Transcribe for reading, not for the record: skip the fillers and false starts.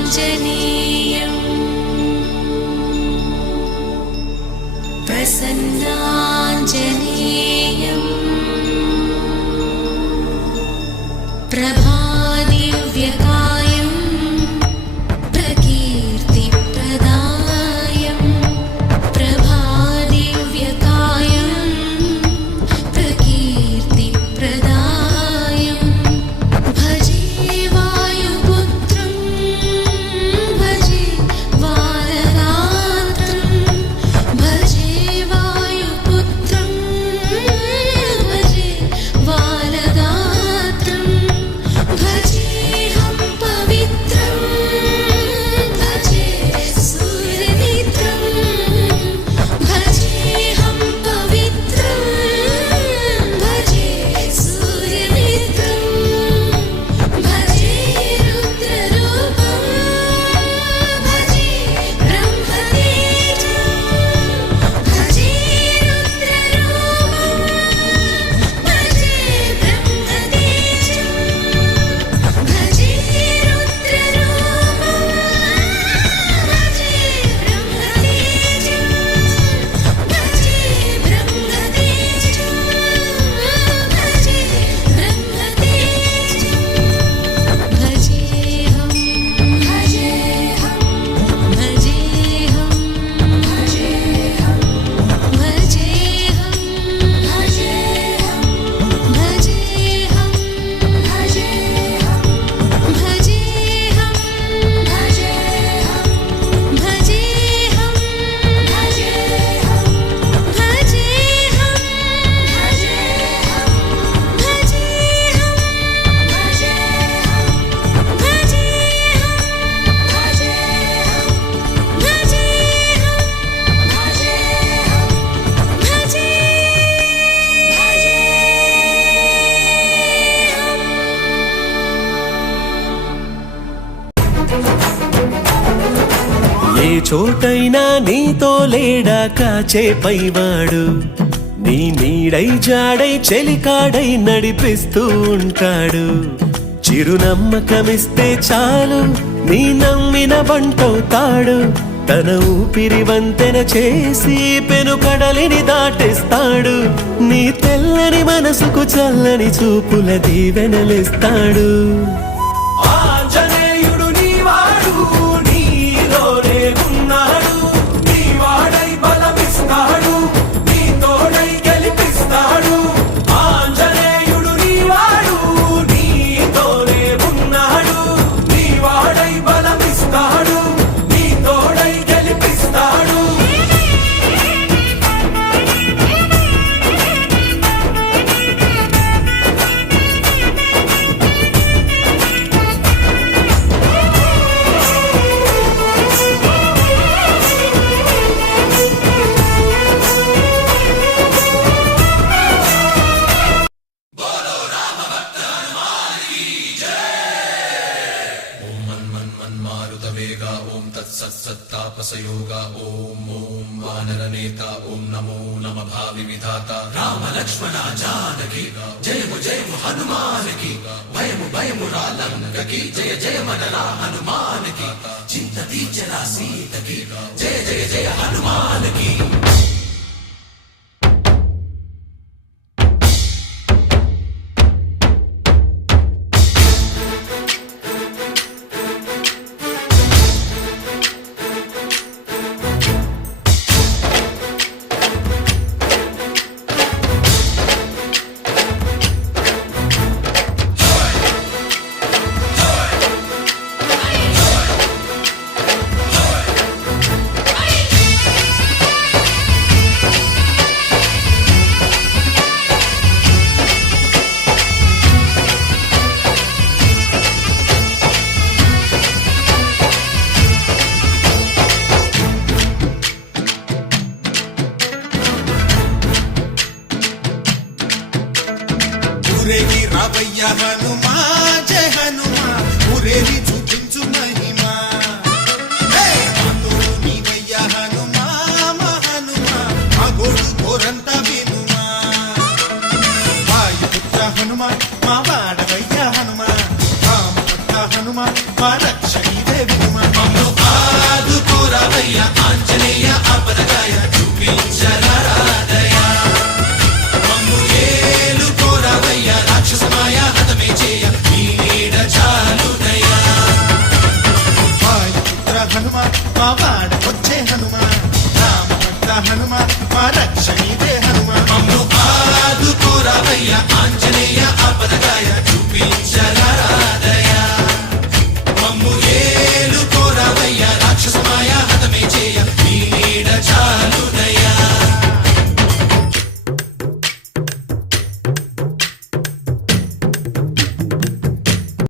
श्रीयाञ्जनेयं प्रसन्नाञ्जनेयं प्रभादिव्यकायं प्रकीर्तिप्रदायं प्रभादिव्यकायं प्रकीर्तिप्रदायं भजे वायुपुत्रं भजे वाररात्रं भजे वायुपुत्रं भजे वाररात्रं भजेऽहं पवित्रं भजे सूर्यमित्रं भजेऽहं पवित्रं भजे सूर्यमित्रं भजे रुद्ररूपं भजे ब्रह्मतेजं भजे रुद्ररूपं भजे ब्रह्मतेजं भजे रुद्ररूपं भजे ब्रह्मतेजं भजे ब्रह्मतेजं भजे ब्रह्मतेजं भजेऽहं भजेऽहं भजेऽहं भजेऽहं भजेऽहं भजेऽहं भजेऽहं भजेऽहं भजेऽहं भजेऽहं भजेऽहं ఏ చోటైనా నీతో లేడా కాచే పైవాడు నీ నీడై జాడై చెలికాడై నడిపిస్తూ ఉంటాడు చిరునమ్మకమిస్తే చాలు నీ నమ్మిన బంటవుతాడు తన ఊపిరి వంతెన చేసి పెను కడలిని దాటిస్తాడు నీ తెల్లని మనసుకు చల్లని చూపుల దీవెనలిస్తాడు ఆంజనేయుడు నీవాడు నీలోనే ఉన్నాడు నీవాడై బలమిస్తాడు నీ తోడై గెలిపిస్తాడు ఆంజనేయుడు నీవాడు నీతోనే ఉన్నాడు నీవాడై బలమిస్తాడు నీ తోడై గెలిపిస్తాడు ఓం తత్సత్తాపసయోగ ఓం ఓం వానరనేత ఓం నమో నమ భావి విధాత రామ లక్ష్మణ జానకి జయము జయము హనుమానికి భయము భయము రాలంకకి జయ జయ మనరా హనుమానికి చింత తీర్చరా సీతకి జయ జయ జయ హనుమానికి ఊరేగి రావయ్య హనుమా జయ హనుమా ఊరేగి చూపించు మహిమా తోడు నీవయ్య హనుమా మా హనుమా మా గోడు కోరంత వినుమా వాయుపుత్ర హనుమా మా వాడవయ్య హనుమా రామపుత్ర హనుమ మా రక్ష నీవే వినుమా ఆదుకోరావయ్య ఆంజనేయ ఆపదగాయ చూపించరాదయ